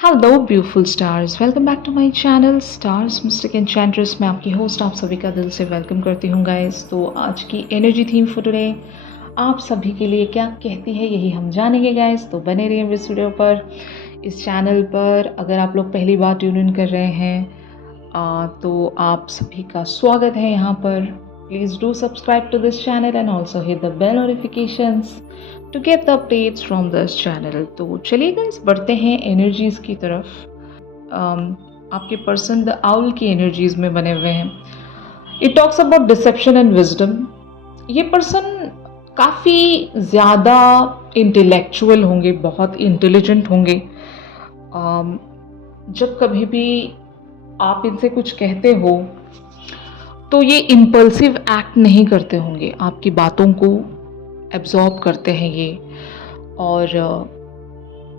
Hello beautiful stars, welcome back to my channel stars mystic enchantress. मैं आपकी host आप सभी का दिल से वेलकम करती हूँ गाइस। तो आज की एनर्जी थीम फॉर टुडे आप सभी के लिए क्या कहती है यही हम जानेंगे गाइस। तो बने रहिए इस वीडियो पर, इस चैनल पर। अगर आप लोग पहली बार ट्यून इन कर रहे हैं तो आप सभी का स्वागत है यहाँ पर। Please do subscribe to this channel and also hit the bell notifications to get the updates from this channel. तो चलिए गाइस बढ़ते हैं एनर्जीज़ की तरफ। आपके पर्सन द आउल की एनर्जीज में बने हुए हैं। It talks about deception and wisdom. ये पर्सन काफ़ी ज़्यादा इंटेलेक्चुअल होंगे, बहुत इंटेलिजेंट होंगे। जब कभी भी आप इनसे कुछ कहते हो तो ये इम्पल्सिव एक्ट नहीं करते होंगे, आपकी बातों को एब्जॉर्ब करते हैं ये, और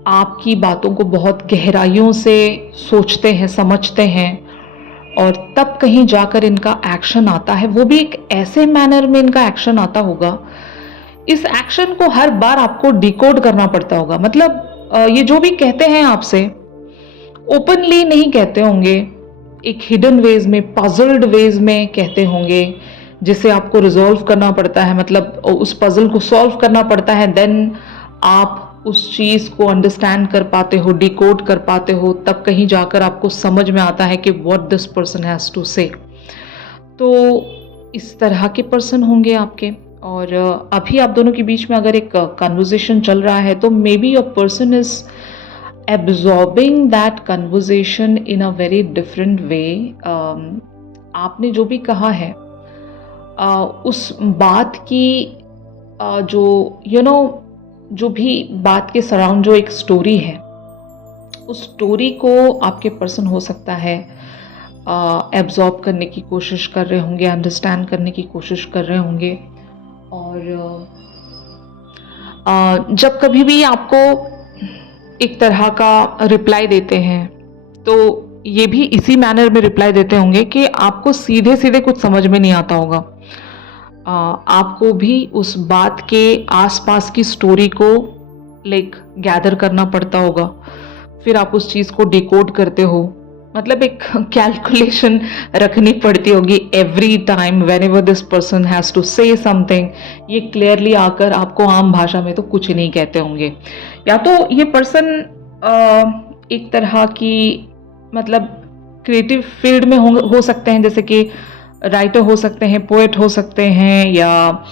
आपकी बातों को बहुत गहराइयों से सोचते हैं, समझते हैं, और तब कहीं जाकर इनका एक्शन आता है। वो भी एक ऐसे मैनर में इनका एक्शन आता होगा, इस एक्शन को हर बार आपको डिकोड करना पड़ता होगा। मतलब ये जो भी कहते हैं आपसे ओपनली नहीं कहते होंगे, एक हिडन वेज में, पजल्ड वेज में कहते होंगे, जिसे आपको रिजॉल्व करना पड़ता है। मतलब उस पजल को सॉल्व करना पड़ता है, देन आप उस चीज़ को अंडरस्टैंड कर पाते हो, डिकोड कर पाते हो, तब कहीं जाकर आपको समझ में आता है कि what this person has to say. तो इस तरह के पर्सन होंगे आपके। और अभी आप दोनों के बीच में अगर एक कन्वर्सेशन चल रहा है तो may be your person is absorbing that conversation in a very different way. आपने जो भी कहा है उस बात की जो जो भी बात के सराउंड जो एक स्टोरी है, उस स्टोरी को आपके पर्सन हो सकता है एब्जॉर्ब करने की कोशिश कर रहे होंगे, अंडरस्टैंड करने की कोशिश कर रहे होंगे। और जब कभी भी आपको एक तरह का रिप्लाई देते हैं तो ये भी इसी मैनर में रिप्लाई देते होंगे कि आपको सीधे सीधे कुछ समझ में नहीं आता होगा। आपको भी उस बात के आसपास की स्टोरी को गैदर करना पड़ता होगा, फिर आप उस चीज़ को डिकोड करते हो। मतलब एक कैलकुलेशन रखनी पड़ती होगी every time whenever this person has to say something. ये क्लियरली आकर आपको आम भाषा में तो कुछ ही नहीं कहते होंगे। या तो ये पर्सन एक तरह की, मतलब क्रिएटिव फील्ड में हो सकते हैं, जैसे कि राइटर हो सकते हैं, पोएट हो सकते हैं, या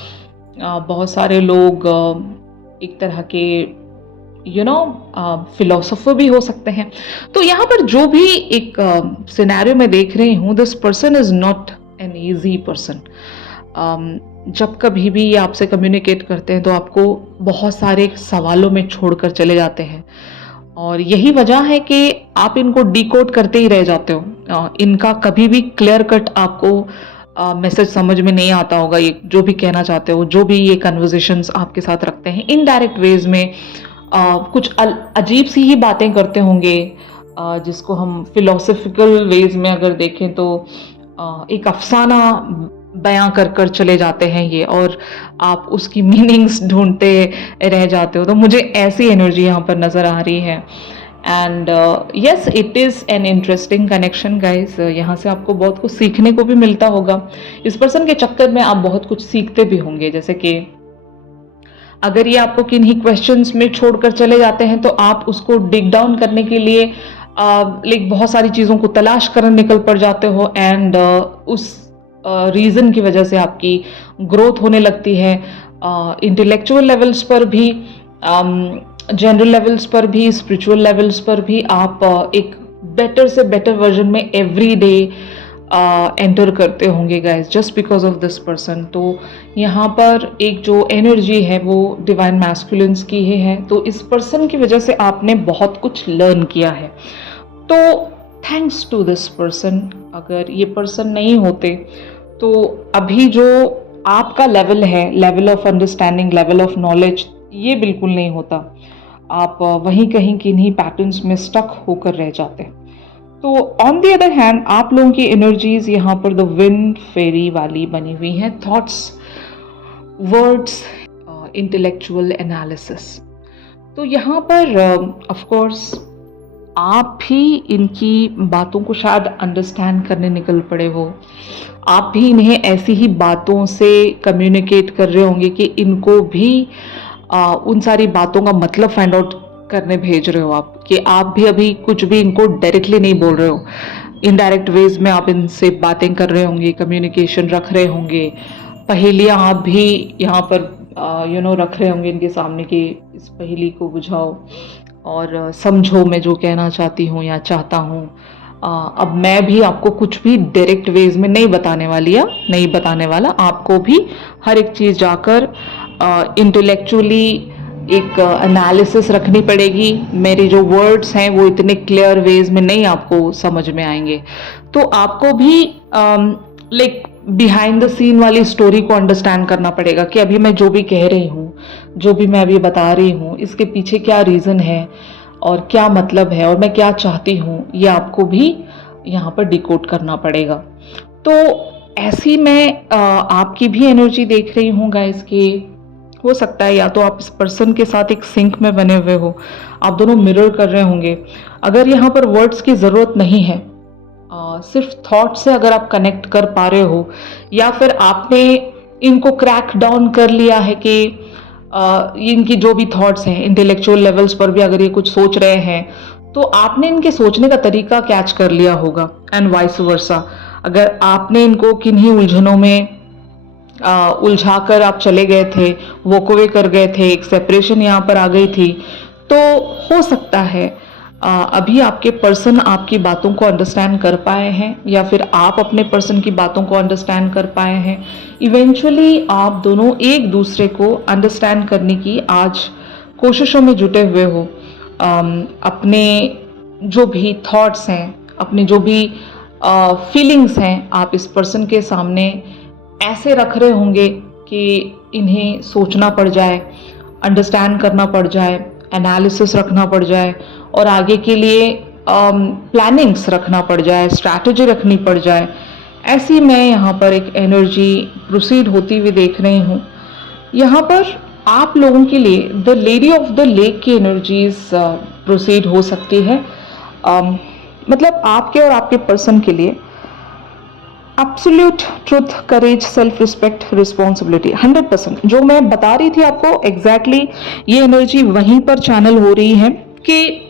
बहुत सारे लोग एक तरह के फिलोसोफर भी हो सकते हैं। तो यहाँ पर जो भी एक सिनेरियो में देख रही हूँ, this person is not an easy person. जब कभी भी ये आपसे कम्युनिकेट करते हैं तो आपको बहुत सारे सवालों में छोड़कर चले जाते हैं, और यही वजह है कि आप इनको डिकोड करते ही रह जाते हो। इनका कभी भी क्लियर कट आपको मैसेज समझ में नहीं आता होगा। ये जो भी कहना चाहते हो, जो भी ये कन्वर्सेशंस आपके साथ रखते हैं इनडायरेक्ट वेज में, कुछ अजीब सी ही बातें करते होंगे, जिसको हम फिलोसफिकल वेज में अगर देखें तो एक अफसाना बयां कर कर चले जाते हैं ये, और आप उसकी मीनिंग्स ढूंढते रह जाते हो। तो मुझे ऐसी एनर्जी यहाँ पर नज़र आ रही है। And yes, it is an interesting connection guys. यहाँ से आपको बहुत कुछ सीखने को भी मिलता होगा। इस पर्सन के चक्कर में आप बहुत कुछ सीखते भी होंगे। जैसे कि अगर ये आपको किन्हीं क्वेश्चंस में छोड़कर चले जाते हैं तो आप उसको डिग डाउन करने के लिए बहुत सारी चीज़ों को तलाश कर निकल पड़ जाते हो, एंड उस रीज़न की वजह से आपकी ग्रोथ होने लगती है। इंटेलेक्चुअल लेवल्स पर भी, जनरल लेवल्स पर भी, स्पिरिचुअल लेवल्स पर भी आप एक बेटर से बेटर वर्जन में एवरी डे एंटर करते होंगे guys, just because of this person. तो यहाँ पर एक जो एनर्जी है वो डिवाइन मैस्कुलिन्स की ही है। तो इस पर्सन की वजह से आपने बहुत कुछ लर्न किया है, तो थैंक्स टू दिस पर्सन। अगर ये पर्सन नहीं होते तो अभी जो आपका लेवल है, level of understanding, level of knowledge, ये बिल्कुल नहीं होता। आप वहीं कहीं किन्हीं पैटर्न्स में स्टक होकर रह जाते। तो ऑन द अदर हैंड आप लोगों की एनर्जीज यहाँ पर द विंड फेरी वाली बनी हुई हैं। Thoughts, words, intellectual analysis. तो यहाँ पर ऑफ कोर्स आप भी इनकी बातों को शायद अंडरस्टैंड करने निकल पड़े हो। आप भी इन्हें ऐसी ही बातों से कम्युनिकेट कर रहे होंगे कि इनको भी उन सारी बातों का मतलब फाइंड आउट करने भेज रहे हो आप, कि आप भी अभी कुछ भी इनको डायरेक्टली नहीं बोल रहे हो, इनडायरेक्ट वेज में आप इनसे बातें कर रहे होंगे, कम्युनिकेशन रख रहे होंगे, पहेलियां आप भी यहाँ पर रख रहे होंगे इनके सामने कि इस पहेली को बुझाओ और समझो मैं जो कहना चाहती हूँ या चाहता हूँ। अब मैं भी आपको कुछ भी डायरेक्ट वेज में नहीं बताने वाली या नहीं बताने वाला, आपको भी हर एक चीज़ जाकर इंटेलेक्चुअली एक एनालिसिस रखनी पड़ेगी। मेरे जो वर्ड्स हैं वो इतने क्लियर वेज में नहीं आपको समझ में आएंगे, तो आपको भी लाइक बिहाइंड द सीन वाली स्टोरी को अंडरस्टैंड करना पड़ेगा कि अभी मैं जो भी कह रही हूँ, जो भी मैं अभी बता रही हूँ, इसके पीछे क्या रीज़न है और क्या मतलब है और मैं क्या चाहती हूँ, ये आपको भी यहाँ पर डिकोड करना पड़ेगा। तो ऐसी मैं आपकी भी एनर्जी देख रही हूँ गाइस, कि हो सकता है या तो आप इस पर्सन के साथ एक सिंक में बने हुए हो, आप दोनों मिरर कर रहे होंगे। अगर यहाँ पर वर्ड्स की ज़रूरत नहीं है, सिर्फ थॉट से अगर आप कनेक्ट कर पा रहे हो, या फिर आपने इनको क्रैक डाउन कर लिया है कि इनकी जो भी थॉट्स हैं इंटेलेक्चुअल लेवल्स पर भी अगर ये कुछ सोच रहे हैं, तो आपने इनके सोचने का तरीका कैच कर लिया होगा, एंड वाइस वर्सा। अगर आपने इनको किन्हीं उलझनों में उलझा कर आप चले गए थे, वॉक अवे कर गए थे, एक सेपरेशन यहाँ पर आ गई थी, तो हो सकता है अभी आपके पर्सन आपकी बातों को अंडरस्टैंड कर पाए हैं, या फिर आप अपने पर्सन की बातों को अंडरस्टैंड कर पाए हैं। इवेंचुअली आप दोनों एक दूसरे को अंडरस्टैंड करने की आज कोशिशों में जुटे हुए हो। अपने जो भी थॉट्स हैं, अपने जो भी फीलिंग्स हैं, आप इस पर्सन के सामने ऐसे रख रहे होंगे कि इन्हें सोचना पड़ जाए, अंडरस्टैंड करना पड़ जाए, एनालिसिस रखना पड़ जाए, और आगे के लिए प्लानिंग्स रखना पड़ जाए, स्ट्रैटेजी रखनी पड़ जाए। ऐसी मैं यहाँ पर एक एनर्जी प्रोसीड होती हुई देख रही हूँ। यहाँ पर आप लोगों के लिए the lady of the lake की एनर्जीज प्रोसीड हो सकती है। मतलब आपके और आपके पर्सन के लिए एब्सोल्यूट ट्रुथ, करेज, सेल्फ रिस्पेक्ट, रिस्पॉन्सिबिलिटी 100%। जो मैं बता रही थी आपको एग्जैक्टली ये एनर्जी वहीं पर चैनल हो रही है कि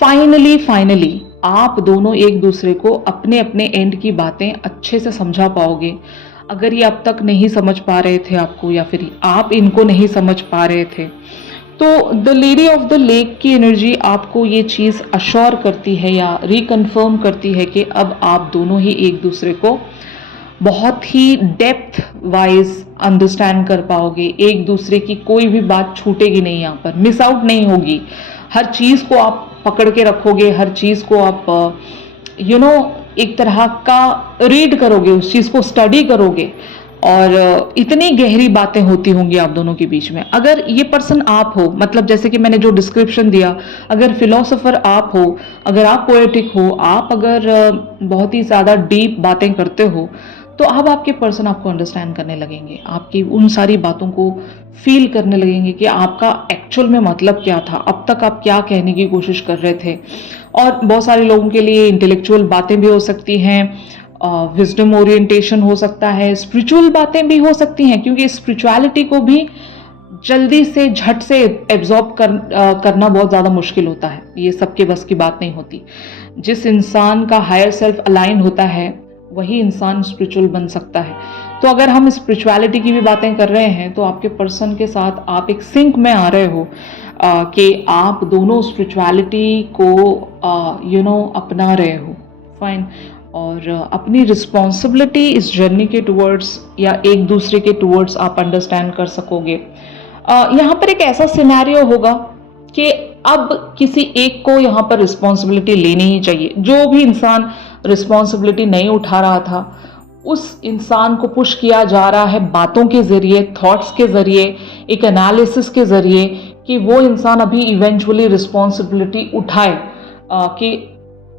फाइनली आप दोनों एक दूसरे को अपने अपने एंड की बातें अच्छे से समझा पाओगे। अगर ये अब तक नहीं समझ पा रहे थे आपको, या फिर आप इनको नहीं समझ पा रहे थे, तो the lady of the lake की एनर्जी आपको ये चीज़ अश्योर करती है या रिकन्फर्म करती है कि अब आप दोनों ही एक दूसरे को बहुत ही डेप्थ वाइज अंडरस्टैंड कर पाओगे। एक दूसरे की कोई भी बात छूटेगी नहीं, यहाँ पर मिस आउट नहीं होगी। हर चीज़ को आप पकड़ के रखोगे, हर चीज़ को आप एक तरह का रीड करोगे, उस चीज़ को स्टडी करोगे, और इतनी गहरी बातें होती होंगी आप दोनों के बीच में। अगर ये पर्सन आप हो, मतलब जैसे कि मैंने जो डिस्क्रिप्शन दिया, अगर फिलोसोफर आप हो, अगर आप पोएटिक हो, आप अगर बहुत ही ज़्यादा डीप बातें करते हो, तो अब आपके पर्सन आपको अंडरस्टैंड करने लगेंगे, आपकी उन सारी बातों को फील करने लगेंगे कि आपका एक्चुअल में मतलब क्या था, अब तक आप क्या कहने की कोशिश कर रहे थे। और बहुत सारे लोगों के लिए इंटेलेक्चुअल बातें भी हो सकती हैं, विजडम ओरिएंटेशन हो सकता है, स्पिरिचुअल बातें भी हो सकती हैं, क्योंकि स्पिरिचुअलिटी को भी जल्दी से झट से एब्जॉर्ब करना बहुत ज़्यादा मुश्किल होता है, ये सबके बस की बात नहीं होती। जिस इंसान का हायर सेल्फ अलाइन होता है वही इंसान स्पिरिचुअल बन सकता है। तो अगर हम स्पिरिचुअलिटी की भी बातें कर रहे हैं, तो आपके पर्सन के साथ आप एक सिंक में आ रहे हो कि आप दोनों स्पिरिचुअलिटी को अपना रहे हो, फाइन, और अपनी रिस्पॉन्सिबिलिटी इस जर्नी के टूवर्ड्स या एक दूसरे के टूवर्ड्स आप अंडरस्टैंड कर सकोगे। यहाँ पर एक ऐसा सिनेरियो होगा कि अब किसी एक को यहाँ पर रिस्पॉन्सिबिलिटी लेनी ही चाहिए। जो भी इंसान रिस्पॉन्सिबिलिटी नहीं उठा रहा था, उस इंसान को पुश किया जा रहा है बातों के जरिए, थॉट्स के जरिए, एक एनालिसिस के जरिए, कि वो इंसान अभी इवेंचुअली रिस्पॉन्सिबिलिटी उठाए। कि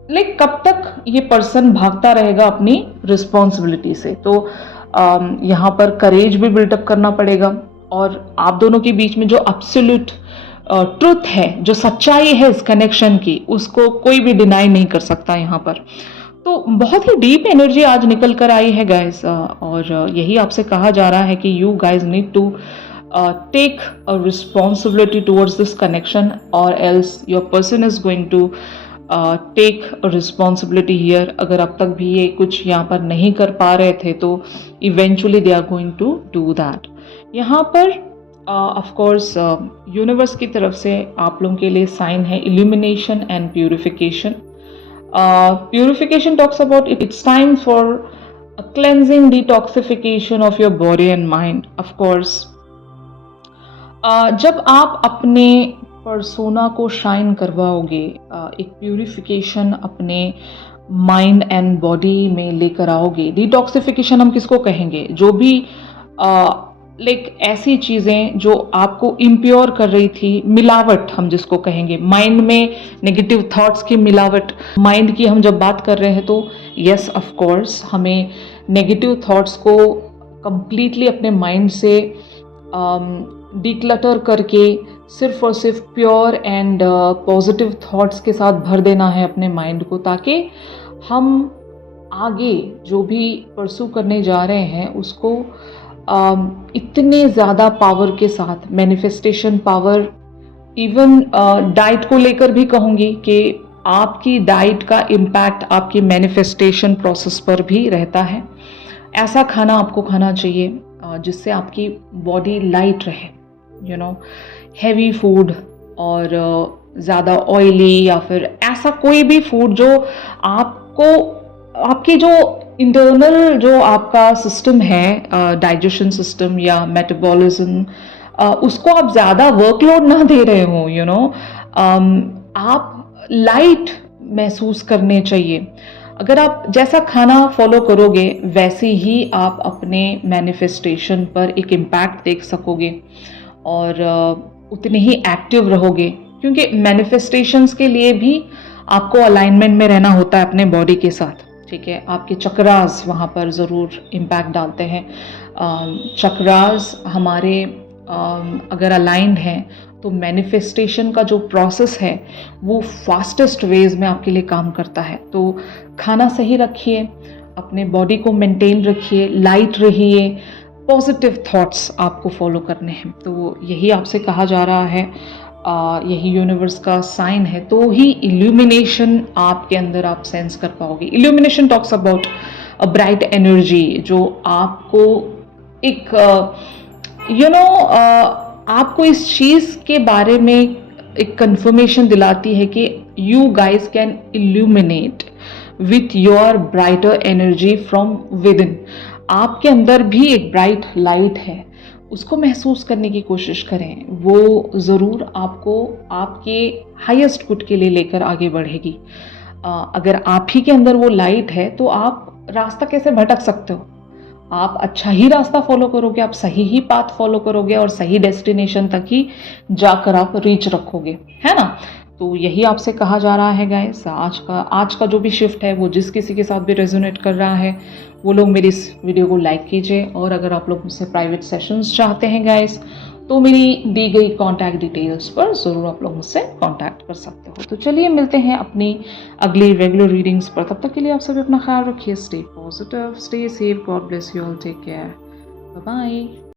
लाइक कब तक ये पर्सन भागता रहेगा अपनी रिस्पॉन्सिबिलिटी से। तो यहाँ पर करेज भी बिल्डअप करना पड़ेगा, और आप दोनों के बीच में जो एब्सोल्यूट ट्रुथ है, जो सच्चाई है इस कनेक्शन की, उसको कोई भी डिनाई नहीं कर सकता यहाँ पर। तो बहुत ही डीप एनर्जी आज निकल कर आई है गाइस, और यही आपसे कहा जा रहा है कि you guys need to take a responsibility towards this connection, or else your person is going to take a responsibility here. अगर अब तक भी ये कुछ यहाँ पर नहीं कर पा रहे थे तो eventually they are going to do that. यहाँ पर of course यूनिवर्स की तरफ से आप लोगों के लिए साइन है illumination and purification. Purification talks about it's time for a cleansing, detoxification of your body and mind. Of course जब आप अपने पर्सोना को शाइन करवाओगे, एक प्यूरिफिकेशन अपने माइंड एंड बॉडी में लेकर आओगे। डिटॉक्सिफिकेशन हम किसको कहेंगे? जो भी लाइक ऐसी चीज़ें जो आपको इम्प्योर कर रही थी, मिलावट हम जिसको कहेंगे, माइंड में नेगेटिव थॉट्स की मिलावट। माइंड की हम जब बात कर रहे हैं तो यस ऑफ कोर्स हमें नेगेटिव थॉट्स को कंप्लीटली अपने माइंड से डिक्लटर करके सिर्फ और सिर्फ प्योर एंड पॉजिटिव थॉट्स के साथ भर देना है अपने माइंड को, ताकि हम आगे जो भी परसू करने जा रहे हैं उसको इतने ज़्यादा पावर के साथ, मैनिफेस्टेशन पावर, इवन डाइट को लेकर भी कहूँगी कि आपकी डाइट का इम्पैक्ट आपकी मैनिफेस्टेशन प्रोसेस पर भी रहता है। ऐसा खाना आपको खाना चाहिए जिससे आपकी बॉडी लाइट रहे, यू नो, हैवी फूड और ज़्यादा ऑयली या फिर ऐसा कोई भी फूड जो आपको आपकी जो इंटरनल जो आपका सिस्टम है, डाइजेशन सिस्टम या मेटाबॉलिज्म, उसको आप ज़्यादा वर्कलोड ना दे रहे हो, यू नो, आप लाइट महसूस करने चाहिए। अगर आप जैसा खाना फॉलो करोगे वैसे ही आप अपने मैनिफेस्टेशन पर एक इम्पैक्ट देख सकोगे और उतने ही एक्टिव रहोगे, क्योंकि मैनिफेस्टेशंस के लिए भी आपको अलाइनमेंट में रहना होता है अपने बॉडी के साथ, ठीक है। आपके चक्रास वहाँ पर ज़रूर इम्पैक्ट डालते हैं। चक्रास हमारे अगर अलाइंड हैं तो मैनिफेस्टेशन का जो प्रोसेस है वो फास्टेस्ट वेज में आपके लिए काम करता है। तो खाना सही रखिए, अपने बॉडी को मेंटेन रखिए, लाइट रहिए, पॉजिटिव थॉट्स आपको फॉलो करने हैं। तो यही आपसे कहा जा रहा है, यही यूनिवर्स का साइन है, तो ही इल्यूमिनेशन आपके अंदर आप सेंस कर पाओगे। Illumination talks about a bright energy जो आपको एक आपको इस चीज़ के बारे में एक कंफर्मेशन दिलाती है कि you guys can illuminate with your brighter energy from with in. आपके अंदर भी एक ब्राइट लाइट है, उसको महसूस करने की कोशिश करें, वो ज़रूर आपको आपके हाईएस्ट गुड के लिए लेकर आगे बढ़ेगी। अगर आप ही के अंदर वो लाइट है तो आप रास्ता कैसे भटक सकते हो? आप अच्छा ही रास्ता फॉलो करोगे, आप सही ही पाथ फॉलो करोगे और सही डेस्टिनेशन तक ही जाकर आप रीच रखोगे, है ना। तो यही आपसे कहा जा रहा है गाइस। आज का जो भी शिफ्ट है वो जिस किसी के साथ भी रेजोनेट कर रहा है वो लोग मेरी इस वीडियो को लाइक कीजिए, और अगर आप लोग मुझसे प्राइवेट सेशंस चाहते हैं गाइस तो मेरी दी गई कॉन्टैक्ट डिटेल्स पर ज़रूर आप लोग मुझसे कॉन्टैक्ट कर सकते हो। तो चलिए मिलते हैं अपनी अगली रेगुलर रीडिंग्स पर। तब तक के लिए आप सभी अपना ख्याल रखिए। Stay positive, stay safe, God bless you all, take care, bye bye.